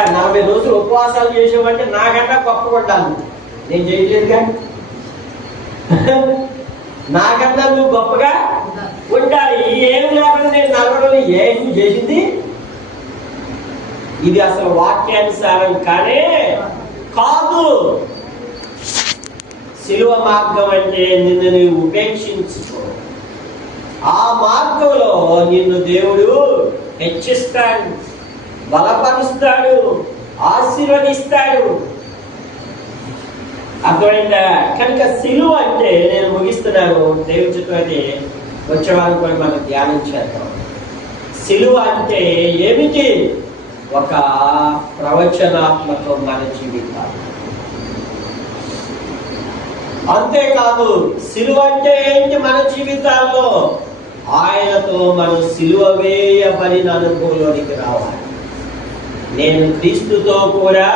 40 రోజులు ఉపవాసాలు చేసామంటే నాకన్నా గొప్ప కొట్టాలి. నేను చేయలేదు కానీ నాకన్నా నువ్వు గొప్పగా ఉండాలి. ఏం లేకుండా నేను 40 రోజులు ఏం చేసింది? ఇది అసలు వాక్యానుసారం కానే కాదు. శిలువ మార్గం అంటే నిన్ను నీవు ఉపేక్షించుకో. ఆ మార్గంలో నిన్ను దేవుడు హెచ్చిస్తాడు, బలపరుస్తాడు, ఆశీర్వదిస్తాడు. అర్థమైందా? కనుక శిలువ అంటే నేను ముగిస్తున్నాను. దేవుడి చిత్రాన్ని వచ్చే వారం కూడా మనం ధ్యానం చేద్దాం. శిలువ అంటే ఏమిటి? ఒక ప్రవచనాత్మకం మన జీవితాలు. అంతేకాదు, శిలువ అంటే ఏంటి మన జీవితాల్లో? ఆయనతో మనం శిలువ వేయబడిన అనుభవంలోనికి రావాలి. నేను క్రీస్తుతో కూడా,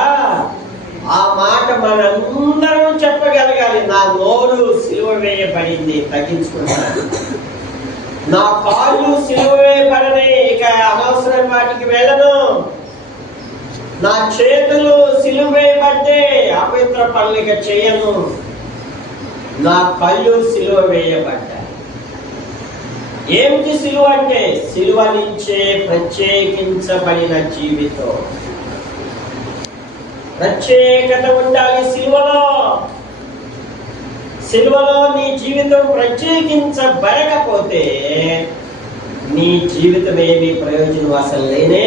ఆ మాట మనందరం చెప్పగలగాలి. నా నోరు శిలువ వేయబడింది, తగ్గించుకుంటాను. నా కాళ్ళు శిలువ వేయబడని, ఇక అనవసరం వాటికి వెళ్ళను. నా చేతులు శిలువ వేయబడితే అపవిత్ర పనులు ఇక చేయను. నా కళ్ళు శిలువ వేయబడ్డాయి. ఏమిటి శిలువ అంటే? శిలువ నుంచే ప్రత్యేకించబడిన జీవితం. ప్రత్యేకత ఉండాలి శిలువలో. శిలువలో నీ జీవితం ప్రత్యేకించబడకపోతే నీ జీవితం ఏమీ ప్రయోజనం అసలు లేనే